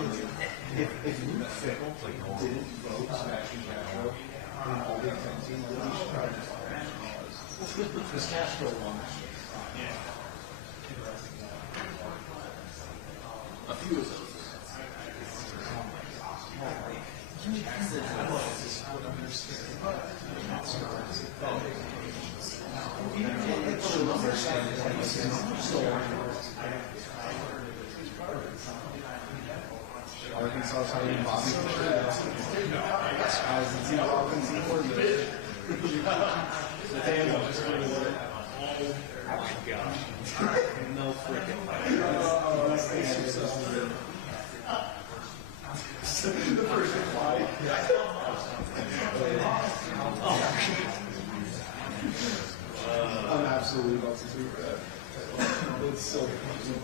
if you didn't vote Sebastian Castro in all the 17 because Castro won. A few of those. Arkansas signing Bobby Fischer. As the team offensive coordinator. The fans are just going to work. Oh my gosh. No freaking way. The first reply. I'm absolutely about to tweet that. It's so confusing.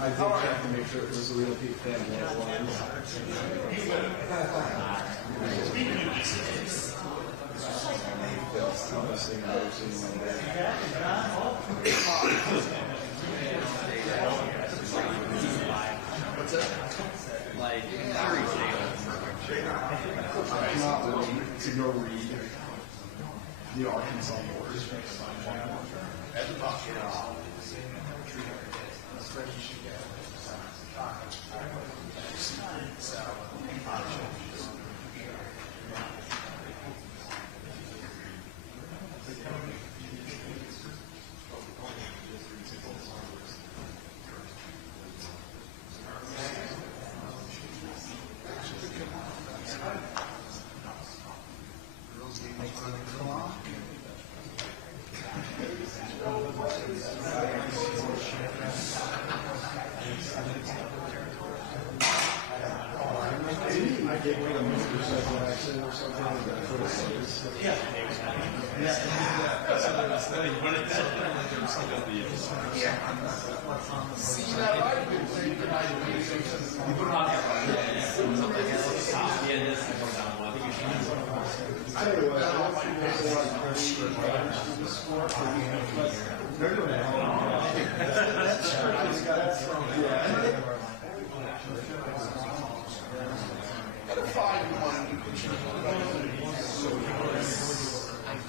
I did check to make sure it was a real Pete fan. What's that? Like, I'm not willing to go read the Arkansas board. At the box.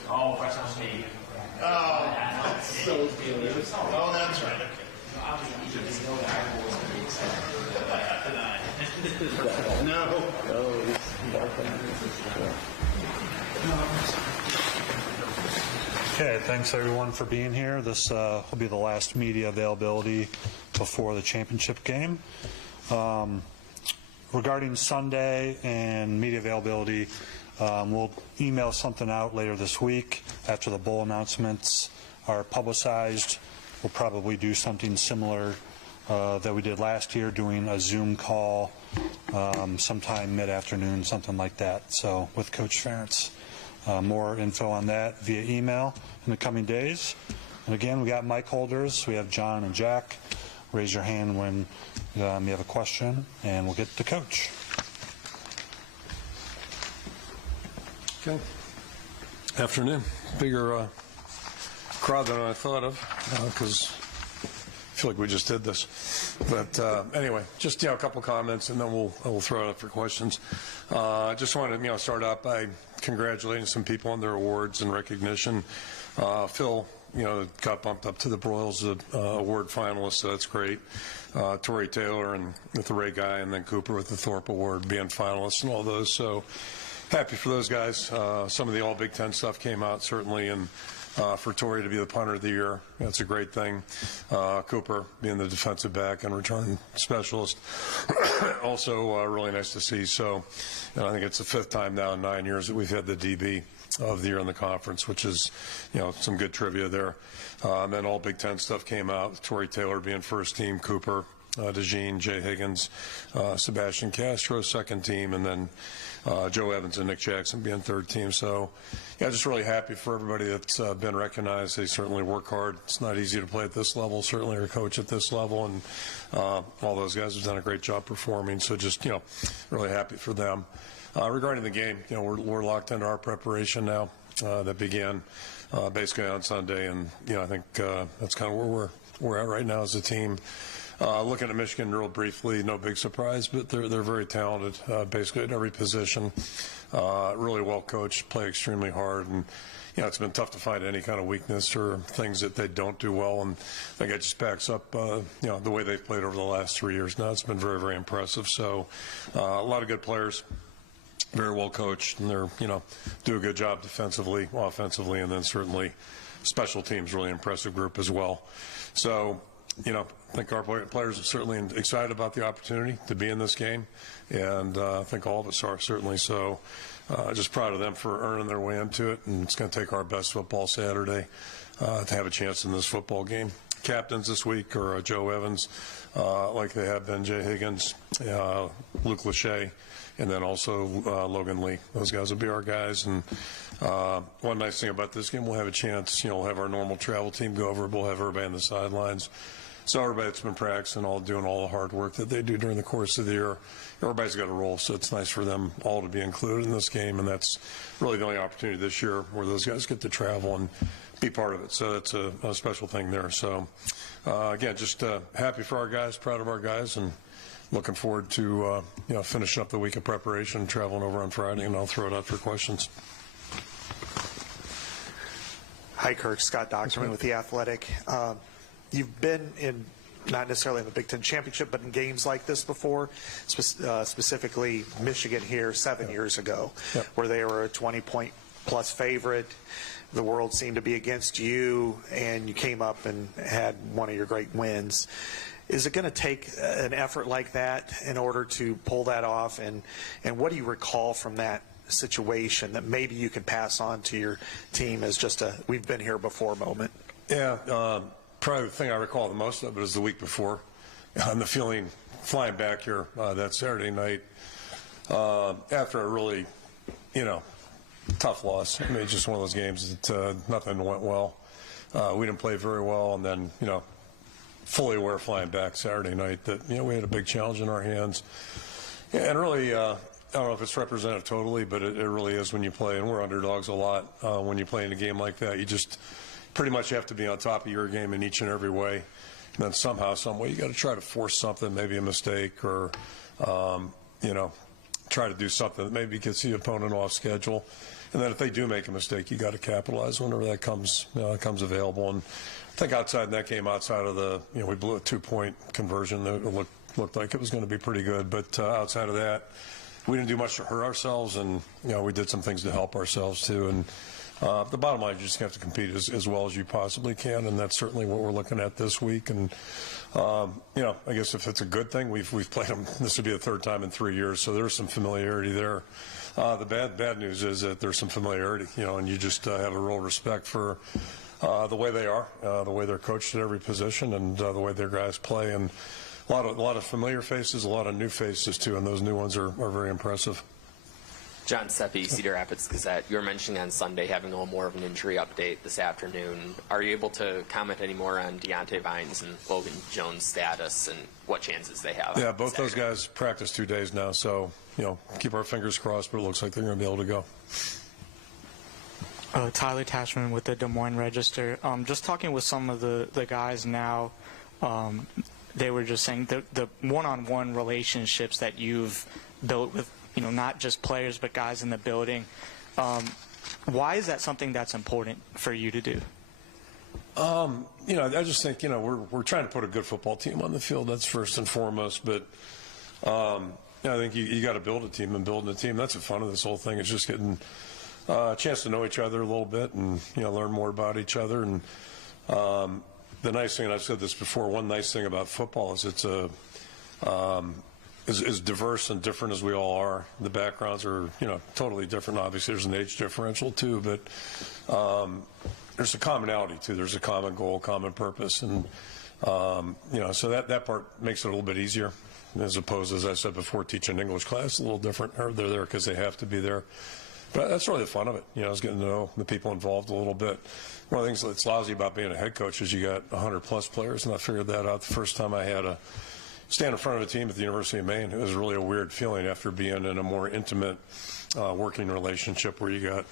Oh, fresh on me. Oh, that's so good. Oh, that's right. No. Okay, thanks everyone for being here. This will be the last media availability before the championship game. Regarding Sunday and media availability, we'll email something out later this week after the bowl announcements are publicized. We'll probably do something similar that we did last year, doing a Zoom call sometime mid-afternoon, something like that. So with Coach Ferentz. More info on that via email in the coming days. And again, we got mic holders. We have John and Jack. Raise your hand when you have a question, and we'll get to Coach. Okay. Afternoon. Bigger crowd than I thought of, because I feel like we just did this. But anyway, just a couple comments, and then we'll throw it up for questions. I just wanted to start out by congratulating some people on their awards and recognition. Phil, got bumped up to the Broyles Award finalist, so that's great. Tory Taylor and with the Ray Guy, and then Cooper with the Thorpe Award being finalists and all those. So happy for those guys. Some of the All Big Ten stuff came out certainly, and for Tory to be the punter of the year, that's a great thing. Cooper being the defensive back and return specialist, also really nice to see. So, I think it's the 5th time now in 9 years that we've had the DB of the year in the conference, which is, some good trivia there. And then all Big Ten stuff came out. Tory Taylor being first team, Cooper, DeJean, Jay Higgins, Sebastian Castro, second team, and then Joe Evans and Nick Jackson being third team. So, just really happy for everybody that's been recognized. They certainly work hard. It's not easy to play at this level, certainly, or coach at this level, and all those guys have done a great job performing. So just, really happy for them. Regarding the game, we're locked into our preparation now that began basically on Sunday, and I think that's kind of where we're at right now as a team. Looking at Michigan real briefly, no big surprise, but they're very talented, basically at every position. Really well coached, play extremely hard, and it's been tough to find any kind of weakness or things that they don't do well, and I think it just backs up the way they've played over the last 3 years now. It's been very, very impressive. So a lot of good players, very well coached, and they're do a good job defensively, offensively, and then certainly special teams, really impressive group as well. So I think our players are certainly excited about the opportunity to be in this game, and I think all of us are, certainly. So just proud of them for earning their way into it, and it's going to take our best football Saturday to have a chance in this football game. Captains this week are Joe Evans, like they have been, Jay Higgins, Luke Lachey, and then also Logan Lee. Those guys will be our guys. And one nice thing about this game, we'll have a chance, we'll have our normal travel team go over, we'll have everybody on the sidelines. So everybody that's been practicing, doing all the hard work that they do during the course of the year, everybody's got a role, so it's nice for them all to be included in this game, and that's really the only opportunity this year where those guys get to travel and be part of it. So that's a special thing there. So again, just happy for our guys, proud of our guys, and looking forward to finishing up the week of preparation, traveling over on Friday, and I'll throw it out for questions. Hi, Kirk. Scott Doxerman with The Athletic. You've been in, not necessarily in the Big Ten Championship, but in games like this before, specifically Michigan here 7 years ago, where they were a 20-point-plus favorite. The world seemed to be against you, and you came up and had one of your great wins. Is it going to take an effort like that in order to pull that off? And what do you recall from that situation that maybe you can pass on to your team as just a we've been here before moment? Yeah, probably the thing I recall the most of it is the week before, and the feeling flying back here that Saturday night after a really, tough loss. I mean, just one of those games that nothing went well. We didn't play very well, and then, fully aware flying back Saturday night that, we had a big challenge in our hands. And really, I don't know if it's representative totally, but it really is when you play, and we're underdogs a lot. When you play in a game like that, you just pretty much have to be on top of your game in each and every way. And then somehow, some way, you got to try to force something, maybe a mistake, or, try to do something that maybe gets the opponent off schedule. And then if they do make a mistake, you got to capitalize whenever that comes available. And I think outside that game, outside of the, we blew a 2-point conversion that looked like it was going to be pretty good. But outside of that, we didn't do much to hurt ourselves, and we did some things to help ourselves too. And the bottom line, you just have to compete as well as you possibly can, and that's certainly what we're looking at this week. And I guess if it's a good thing, we've played them. This would be the third time in 3 years, so there's some familiarity there. The bad news is that there's some familiarity, and you just have a real respect for the way they are, the way they're coached at every position, and the way their guys play. And a lot of familiar faces, a lot of new faces too, and those new ones are very impressive. John Seppi, Cedar Rapids Gazette. You were mentioning on Sunday having a little more of an injury update this afternoon. Are you able to comment any more on Deontay Vines and Logan Jones' status and what chances they have? Yeah, both those guys practiced 2 days now, so keep our fingers crossed, but it looks like they're going to be able to go. Tyler Tashman with the Des Moines Register. Just talking with some of the guys now, they were just saying the one-on-one relationships that you've built with, not just players but guys in the building. Why is that something that's important for you to do? I just think, we're trying to put a good football team on the field. That's first and foremost. But I think you got to build a team, and building a team, that's the fun of this whole thing. It's just getting a chance to know each other a little bit and, learn more about each other. And the nice thing, and I've said this before, one nice thing about football is it's as diverse and different as we all are. The backgrounds are, totally different. Obviously, there's an age differential too, but there's a commonality too. There's a common goal, common purpose, and so that part makes it a little bit easier, as opposed, as I said before, teaching English class a little different. They're there because they have to be there. But that's really the fun of it, is getting to know the people involved a little bit. One of the things that's lousy about being a head coach is you got 100+ players, and I figured that out the first time I had a stand in front of a team at the University of Maine. It was really a weird feeling after being in a more intimate working relationship where you got,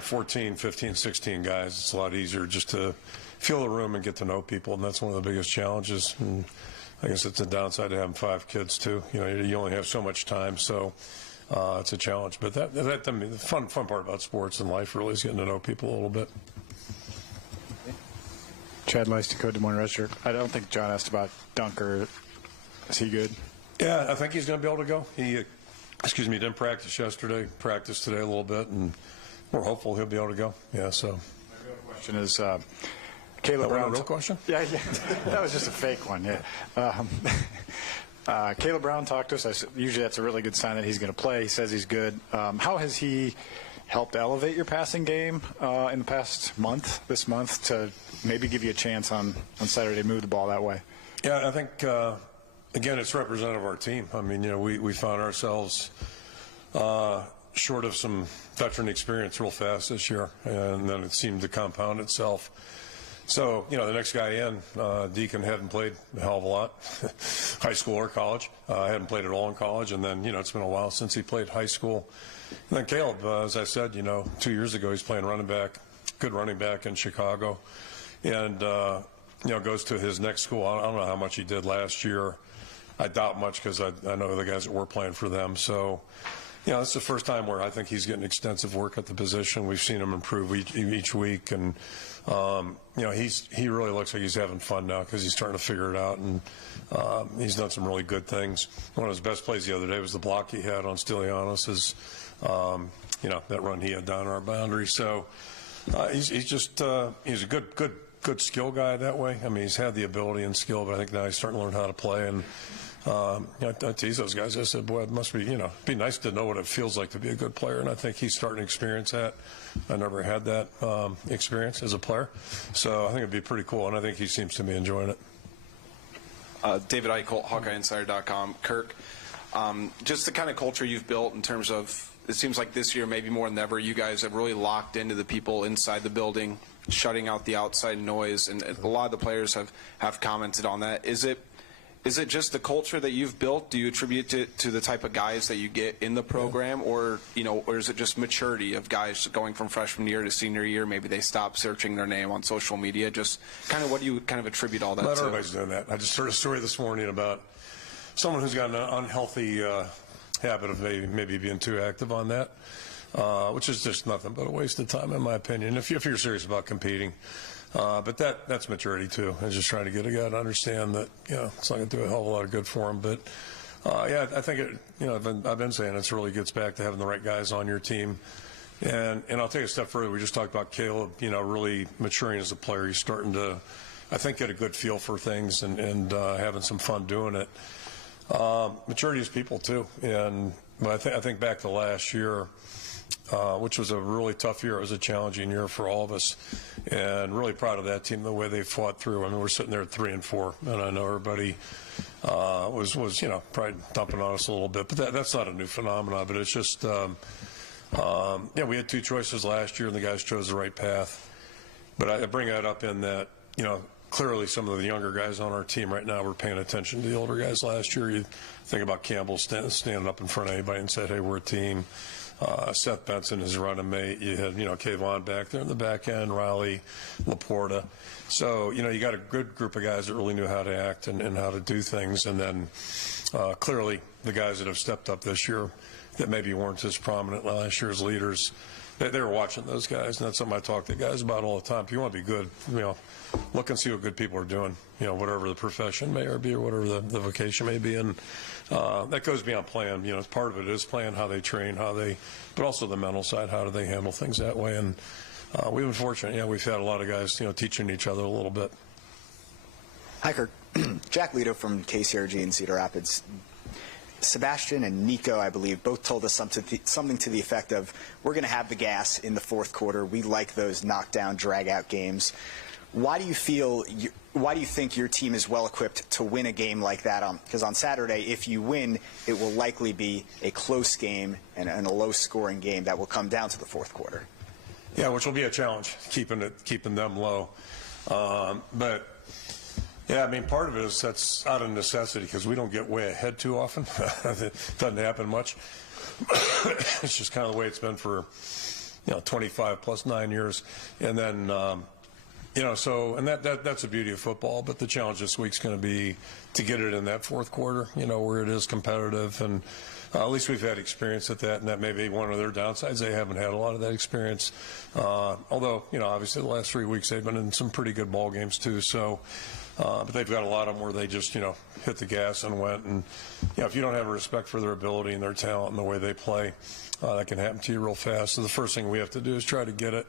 14, 15, 16 guys. It's a lot easier just to feel the room and get to know people, and that's one of the biggest challenges. And I guess it's a downside to having 5 kids too. You only have so much time, so it's a challenge. But I mean, the fun part about sports and life really is getting to know people a little bit. Chad Leistico, Des Moines Register. I don't think John asked about Dunker. Is he good? Yeah, I think he's going to be able to go. He didn't practice yesterday, practiced today a little bit, and we're hopeful he'll be able to go. Yeah, so. My real question is, Caleb Brown. A real question? Yeah, that was just a fake one, yeah. Caleb Brown talked to us. Usually that's a really good sign that he's going to play. He says he's good. How has he helped elevate your passing game in the past this month, to maybe give you a chance on Saturday to move the ball that way? Yeah, I think, again, it's representative of our team. I mean, we found ourselves short of some veteran experience real fast this year, and then it seemed to compound itself. So, the next guy in, Deacon hadn't played a hell of a lot, high school or college. Hadn't played at all in college, and then, it's been a while since he played high school. And then Caleb, as I said, 2 years ago, he's playing running back, good running back in Chicago, and, goes to his next school. I don't know how much he did last year. I doubt much because I know the guys that were playing for them. So, it's the first time where I think he's getting extensive work at the position. We've seen him improve each week, and he really looks like he's having fun now because he's starting to figure it out, and he's done some really good things. One of his best plays the other day was the block he had on Stylianos, that run he had down our boundary. So he's a good skill guy that way. I mean, he's had the ability and skill, but I think now he's starting to learn how to play. And I tease those guys. I said, boy, it must be, be nice to know what it feels like to be a good player. And I think he's starting to experience that. I never had that experience as a player. So I think it'd be pretty cool. And I think he seems to be enjoying it. David Eichholt, HawkeyeInsider.com. Kirk, just the kind of culture you've built in terms of, it seems like this year, maybe more than ever, you guys have really locked into the people inside the building, shutting out the outside noise, and a lot of the players have commented on that. Is it just the culture that you've built? Do you attribute it to the type of guys that you get in the program, or is it just maturity of guys going from freshman year to senior year? Maybe they stop searching their name on social media. Just kind of what do you kind of attribute all that to? Not everybody's doing that. I just heard a story this morning about someone who's got an unhealthy habit of maybe being too active on that, which is just nothing but a waste of time, in my opinion, if you're serious about competing. But that's maturity too. And just trying to get a guy to understand that it's not going to do a hell of a lot of good for him. But I think it. I've been saying it really gets back to having the right guys on your team. And I'll take a step further. We just talked about Caleb. Really maturing as a player. He's starting to, I think, get a good feel for things and having some fun doing it. Maturity is people too. But I think back to last year, which was a really tough year. It was a challenging year for all of us, and really proud of that team, the way they fought through. I mean, we're sitting there at 3-4, and I know everybody was probably dumping on us a little bit, but that's not a new phenomenon. But it's just, we had 2 choices last year, and the guys chose the right path. But I bring that up in that, clearly some of the younger guys on our team right now were paying attention to the older guys last year. You think about Campbell standing up in front of anybody and said, hey, we're a team. Seth Benson, his running mate. You had, Kayvon back there in the back end, Riley, Laporta. So, you got a good group of guys that really knew how to act and how to do things. And then clearly the guys that have stepped up this year that maybe weren't as prominent last year as leaders, they were watching those guys. And that's something I talk to guys about all the time. If you want to be good, look and see what good people are doing, whatever the profession may be or whatever the vocation may be. And that goes beyond playing. Part of it is playing, how they train, but also the mental side, how do they handle things that way. And we've been fortunate. We've had a lot of guys, teaching each other a little bit. Hi, Kirk. Jack Lito from KCRG in Cedar Rapids. Sebastian and Nico, I believe, both told us something to the effect of, we're going to have the gas in the fourth quarter. We like those knockdown, drag-out games. Why do you think your team is well-equipped to win a game like that? Because on Saturday, if you win, it will likely be a close game and a low-scoring game that will come down to the fourth quarter. Yeah, which will be a challenge, keeping them low. But Yeah, I mean, part of it is that's out of necessity because we don't get way ahead too often. It doesn't happen much. It's just kind of the way it's been for, 25 plus 9 years. And then, and that's the beauty of football. But the challenge this week's going to be to get it in that fourth quarter, where it is competitive. And at least we've had experience at that, and that may be one of their downsides. They haven't had a lot of that experience. Although, obviously the last 3 weeks they've been in some pretty good ball games too. So, but they've got a lot of them where they just, hit the gas and went. And, if you don't have a respect for their ability and their talent and the way they play, that can happen to you real fast. So the first thing we have to do is try to get it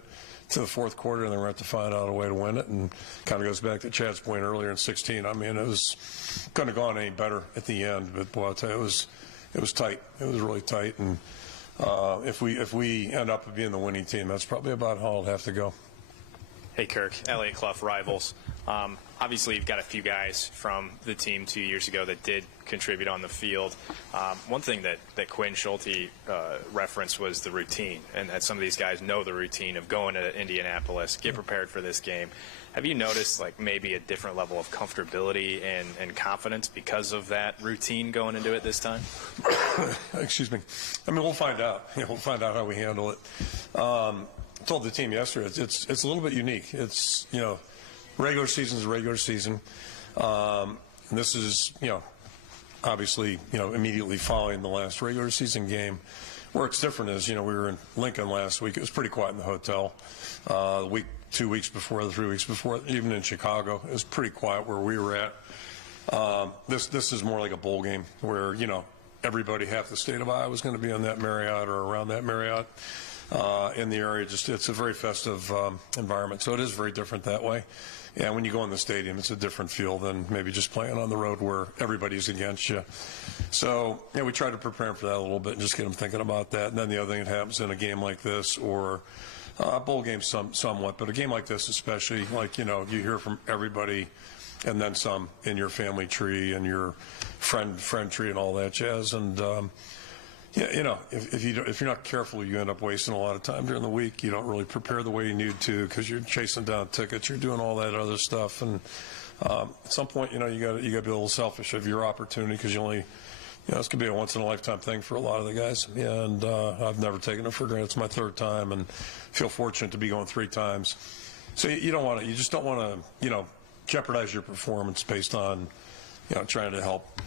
to the fourth quarter, and then we're going to have to find out a way to win it. And kind of goes back to Chad's point earlier in 16. I mean, it was couldn't have gone any better at the end, but boy, I'll tell you, it was tight. It was really tight. And if we end up being the winning team, that's probably about how it'll have to go. Hey, Kirk. Elliott Clough, Rivals. Obviously, you've got a few guys from the team 2 years ago that did contribute on the field. One thing that Quinn Schulte referenced was the routine, and that some of these guys know the routine of going to Indianapolis, get prepared for this game. Have you noticed, maybe a different level of comfortability and confidence because of that routine going into it this time? Excuse me. I mean, we'll find out. We'll find out how we handle it. I told the team yesterday, it's a little bit unique. It's, regular season is regular season. And this is, obviously, immediately following the last regular season game. Where it's different is, we were in Lincoln last week. It was pretty quiet in the hotel. 2 weeks before, 3 weeks before, even in Chicago, it was pretty quiet where we were at. This is more like a bowl game where, everybody, half the state of Iowa is going to be on that Marriott or around that Marriott. In the area, it's a very festive environment, so it is very different that way. And when you go in the stadium, it's a different feel than maybe just playing on the road where everybody's against you. So, we try to prepare them for that a little bit and just get them thinking about that. And then the other thing that happens in a game like this, or a bowl game somewhat, but a game like this especially, you hear from everybody and then some in your family tree and your friend tree and all that jazz. And if you're not careful, you end up wasting a lot of time during the week. You don't really prepare the way you need to because you're chasing down tickets, you're doing all that other stuff, and at some point, you got to be a little selfish of your opportunity because you only, this could be a once in a lifetime thing for a lot of the guys. And I've never taken it for granted. It's my third time, and feel fortunate to be going 3 times. So you just don't want to, jeopardize your performance based on, trying to help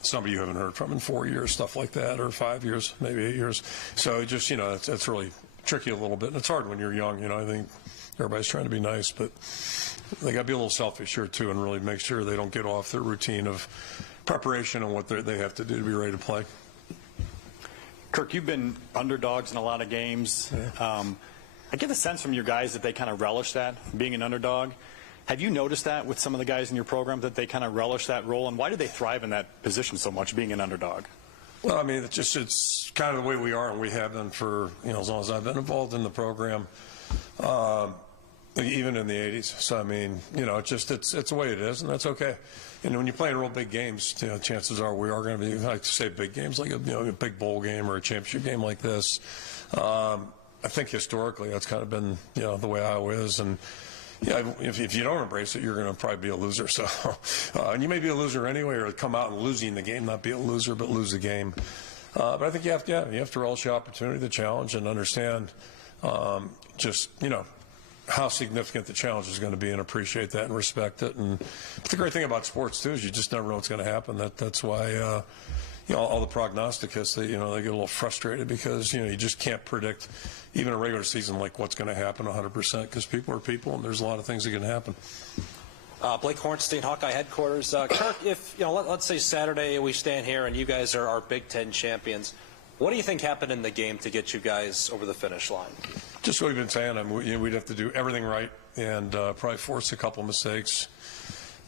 somebody you haven't heard from in 4 years, stuff like that, or 5 years, maybe 8 years. So it just, it's really tricky a little bit. And it's hard when you're young, I think everybody's trying to be nice, but they got to be a little selfish here too and really make sure they don't get off their routine of preparation and what they have to do to be ready to play. Kirk, you've been underdogs in a lot of games. Yeah. I get the sense from your guys that they kind of relish that, being an underdog. Have you noticed that with some of the guys in your program, that they kind of relish that role? And why do they thrive in that position so much, being an underdog? Well, I mean, it's kind of the way we are, and we have been for, as long as I've been involved in the program, even in the 80s. So, I mean, it's the way it is, and that's okay. When you're playing real big games, chances are we are going to be, I like to say big games, like a big bowl game or a championship game like this. I think historically that's kind of been, the way Iowa is, and if you don't embrace it, you're going to probably be a loser. So, and you may be a loser anyway, or come out and losing the game, not be a loser, but lose the game. But I think you have to relish the opportunity, the challenge, and understand how significant the challenge is going to be, and appreciate that and respect it. And but the great thing about sports too is you just never know what's going to happen. That's why all the prognosticasts, they get a little frustrated because you just can't predict even a regular season like what's going to happen 100% because people are people and there's a lot of things that can happen. Blake Hornstein, Hawkeye headquarters. Kirk, if let's say Saturday we stand here and you guys are our Big Ten champions, what do you think happened in the game to get you guys over the finish line? Just what we've been saying. I mean, we'd have to do everything right and probably force a couple of mistakes.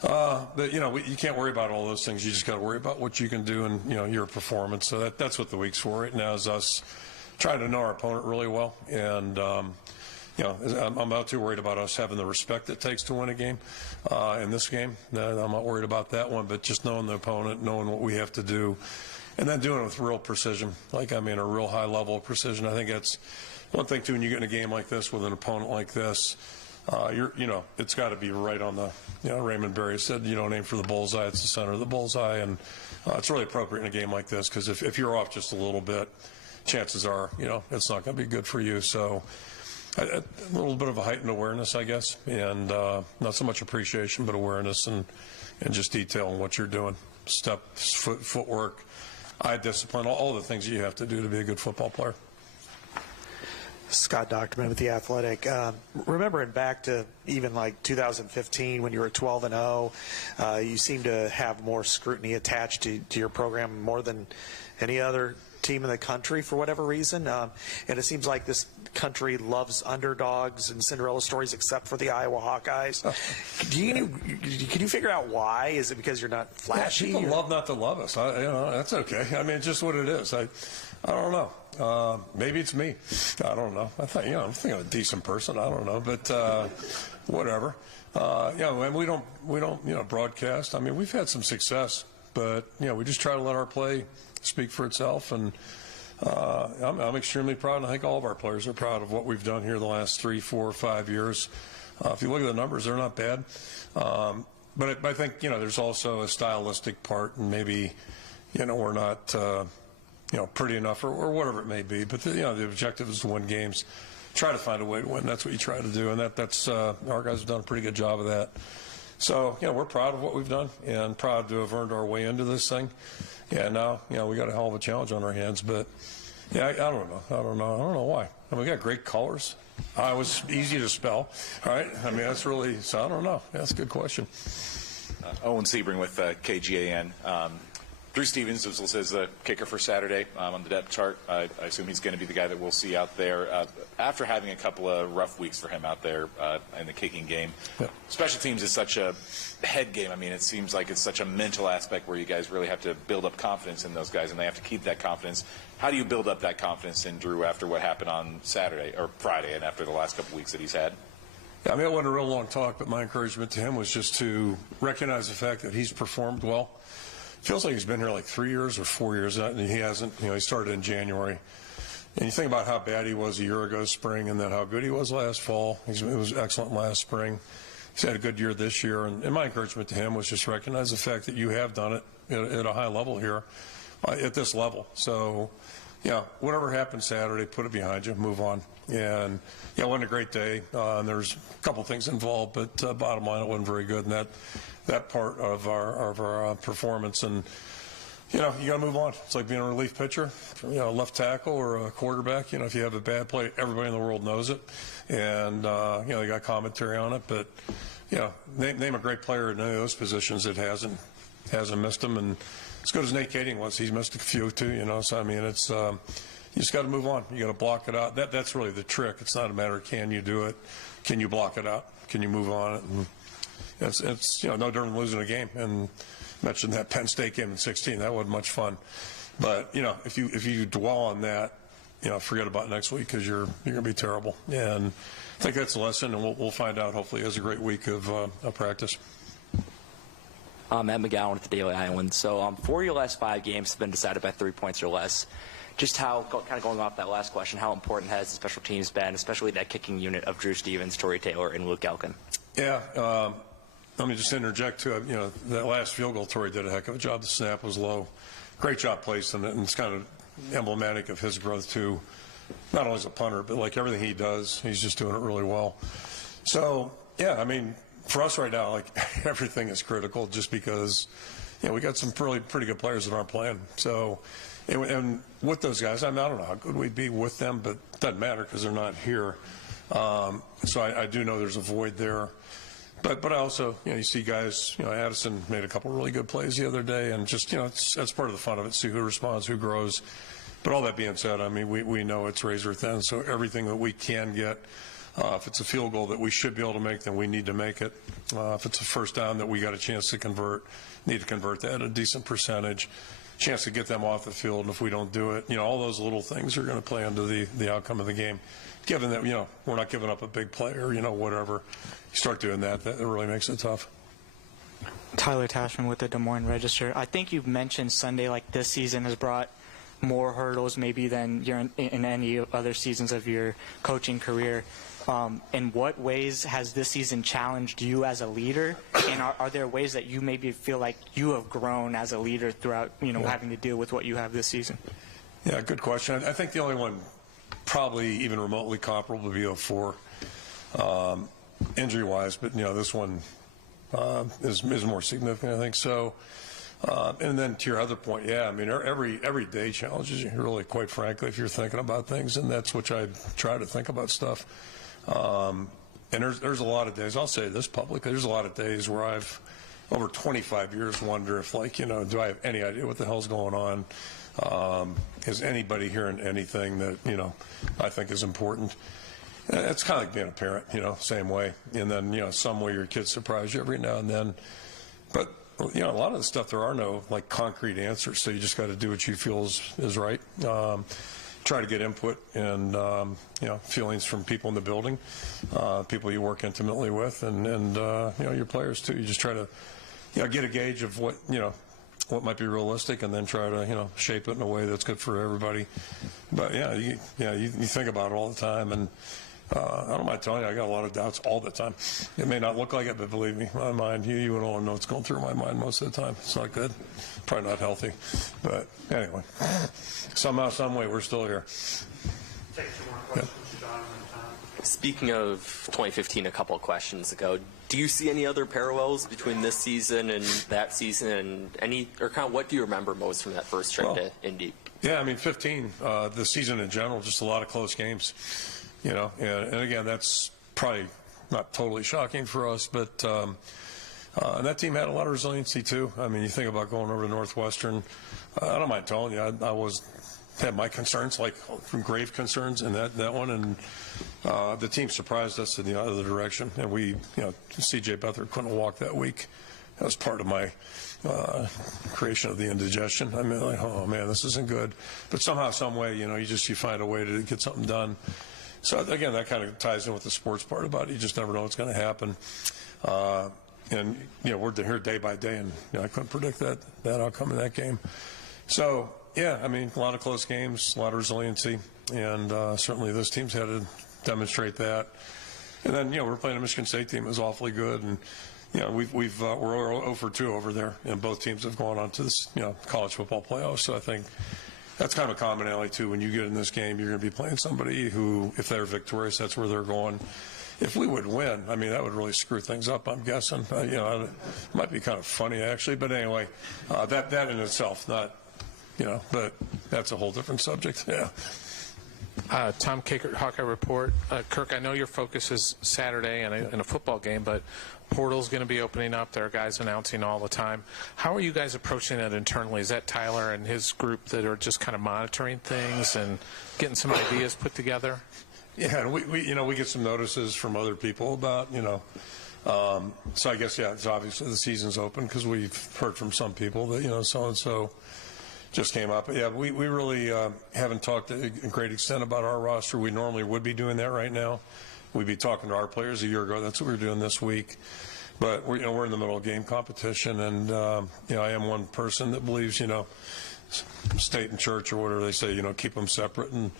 But you can't worry about all those things. You just got to worry about what you can do and your performance. So that's what the week's for right now, is us trying to know our opponent really well. And I'm not too worried about us having the respect it takes to win a game. In this game, I'm not worried about that one. But just knowing the opponent, knowing what we have to do, and then doing it with real precision. A real high level of precision. I think that's one thing too when you get in a game like this with an opponent like this. it's got to be right on the, Raymond Berry said, aim for the bullseye, it's the center of the bullseye, and it's really appropriate in a game like this, because if you're off just a little bit, chances are, it's not going to be good for you. So a little bit of a heightened awareness, I guess, and not so much appreciation, but awareness and just detail in what you're doing. Steps, footwork, eye discipline, all the things that you have to do to be a good football player. Scott Docterman with The Athletic. Remembering back to even like 2015 when you were 12-0, you seem to have more scrutiny attached to your program more than any other team in the country for whatever reason. And it seems like this country loves underdogs and Cinderella stories except for the Iowa Hawkeyes. Can you figure out why? Is it because you're not flashy? Yeah, people love not to love us. That's okay. I mean, it's just what it is. I don't know. Maybe it's me. I don't know. I think I'm a decent person. I don't know, but whatever. And we don't broadcast. I mean, we've had some success, but we just try to let our play speak for itself. And I'm extremely proud, and I think all of our players are proud of what we've done here the last 3, 4, 5 years. If you look at the numbers, they're not bad. But I think there's also a stylistic part, and maybe we're not. Pretty enough or whatever it may be. But the objective is to win games. Try to find a way to win. That's what you try to do, and that's our guys have done a pretty good job of that. So we're proud of what we've done and proud to have earned our way into this thing. And now we got a hell of a challenge on our hands. But I don't know why. I mean, we got great colors. It was easy to spell. All right. I mean, that's really. So I don't know. That's a good question. Owen Sebring with KGAN. Drew Stevens was listed as the kicker for Saturday on the depth chart. I assume he's going to be the guy that we'll see out there after having a couple of rough weeks for him out there in the kicking game. Yeah. Special teams is such a head game. I mean, it seems like it's such a mental aspect where you guys really have to build up confidence in those guys, and they have to keep that confidence. How do you build up that confidence in Drew after what happened on Saturday or Friday and after the last couple of weeks that he's had? Yeah, I mean, it wasn't a real long talk, but my encouragement to him was just to recognize the fact that he's performed well. Feels like he's been here like 3 years or 4 years, and he hasn't. He started in January. And you think about how bad he was a year ago spring and then how good he was last fall. He was excellent last spring. He's had a good year this year. And my encouragement to him was just recognize the fact that you have done it at a high level here, at this level. So, whatever happened Saturday, put it behind you, move on. And, it wasn't a great day. And there's a couple things involved, but bottom line, it wasn't very good. And that part of our performance, and you got to move on. It's like being a relief pitcher, left tackle or a quarterback. If you have a bad play, everybody in the world knows it, and they got commentary on it. But name a great player in any of those positions that hasn't missed them. And as good as Nate Kading was, he's missed a few too. So I mean, it's you just got to move on. You got to block it out. That's really the trick. It's not a matter of can you do it, can you block it out, can you move on it. And it's no different than losing a game. And mentioned that Penn State game in 2016. That wasn't much fun. But if you dwell on that, forget about next week because you're going to be terrible. And I think that's a lesson, and we'll find out. Hopefully, he has a great week of practice. Matt McGowan with the Daily Iowan. So 4 of your last 5 games have been decided by 3 points or less. Just how, kind of going off that last question, how important has the special teams been, especially that kicking unit of Drew Stevens, Torrey Taylor, and Luke Elkin? Yeah. Let me just interject too. That last field goal, Torrey did a heck of a job. The snap was low. Great job placing it, and it's kind of emblematic of his growth too. Not only as a punter, but like everything he does, he's just doing it really well. So, yeah, I mean, for us right now, like everything is critical just because, we got some pretty good players that aren't playing. So, and with those guys, I don't know how good we'd be with them, but it doesn't matter because they're not here. So I do know there's a void there. But I also, you see guys, Addison made a couple really good plays the other day, and just, that's part of the fun of it, see who responds, who grows. But all that being said, I mean, we know it's razor thin, so everything that we can get, if it's a field goal that we should be able to make, then we need to make it. If it's a first down that we got a chance to convert, need to convert that at a decent percentage, chance to get them off the field, and if we don't do it, all those little things are going to play into the outcome of the game. Given that, we're not giving up a big play or, whatever. You start doing that really makes it tough. Tyler Tashman with the Des Moines Register. I think you've mentioned Sunday, like this season, has brought more hurdles maybe than you're in any other seasons of your coaching career. In what ways has this season challenged you as a leader? And are there ways that you maybe feel like you have grown as a leader throughout, having to deal with what you have this season? Yeah, good question. I think the only one probably even remotely comparable would be 04, injury-wise. But, this one is more significant, I think. So, and then to your other point, yeah, I mean, every day challenges you, really, quite frankly, if you're thinking about things. And that's what I try to think about stuff. And there's a lot of days, I'll say this publicly, there's a lot of days where I've, over 25 years, wonder if, do I have any idea what the hell's going on? Is anybody hearing anything that, I think is important? It's kind of like being a parent, same way. And then, some way your kids surprise you every now and then. But, a lot of the stuff, there are no, concrete answers, so you just got to do what you feel is right. Try to get input and, feelings from people in the building, people you work intimately with, and your players, too. You just try to, get a gauge of what, what might be realistic, and then try to, shape it in a way that's good for everybody. But, you think about it all the time, and I don't mind telling you, I got a lot of doubts all the time. It may not look like it, but believe me, my mind, you would all know what's going through my mind most of the time. It's not good. Probably not healthy. But anyway, somehow, some way, we're still here. Take some more questions, John. Speaking of 2015, a couple of questions ago, do you see any other parallels between this season and that season, and what do you remember most from that first trip to Indy? Yeah, I mean, 15, the season in general, just a lot of close games. And again, that's probably not totally shocking for us, but and that team had a lot of resiliency too. I mean, you think about going over to Northwestern. I don't mind telling you, I had my concerns, from grave concerns in that one, and the team surprised us in the other direction. And we, C.J. Beathard couldn't walk that week. That was part of my creation of the indigestion. I mean, oh man, this isn't good. But somehow, some way, you find a way to get something done. So, again, that kind of ties in with the sports part about it. You just never know what's going to happen. And, we're here day by day, and I couldn't predict that outcome in that game. So, yeah, I mean, a lot of close games, a lot of resiliency, and certainly this team's had to demonstrate that. And then, we're playing a Michigan State team that was awfully good, and, we're 0 for 2 over there, and both teams have gone on to this, college football playoffs. So I think that's kind of a commonality, too. When you get in this game, you're going to be playing somebody who, if they're victorious, that's where they're going. If we would win, I mean, that would really screw things up, I'm guessing. It might be kind of funny, actually. But anyway, that in itself, not, but that's a whole different subject. Yeah. Tom Kakert, Hawkeye Report. Kirk, I know your focus is Saturday and a football game, but portal's going to be opening up. There are guys announcing all the time. How are you guys approaching that internally? Is that Tyler and his group that are just kind of monitoring things and getting some ideas put together? Yeah, and we get some notices from other people about, so I guess, yeah, it's obviously the season's open because we've heard from some people that, so-and-so just came up. But yeah, we really haven't talked to a great extent about our roster. We normally would be doing that right now. We'd be talking to our players a year ago. That's what we were doing this week. But we're in the middle of game competition, and I am one person that believes, state and church or whatever they say, keep them separate. And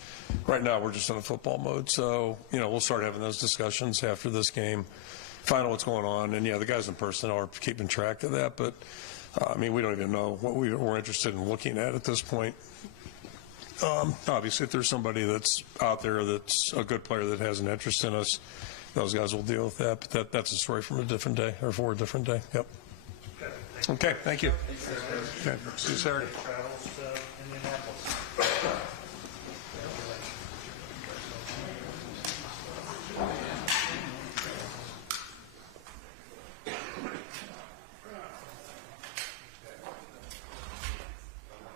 right now we're just in a football mode, so we'll start having those discussions after this game, find out what's going on, and the guys in personnel are keeping track of that. But I mean, we don't even know what we're interested in looking at this point. Obviously, if there's somebody that's out there that's a good player that has an interest in us, those guys will deal with that. But that's a story from a different day, or for a different day. Yep. Okay, thank you. Okay, see you Saturday.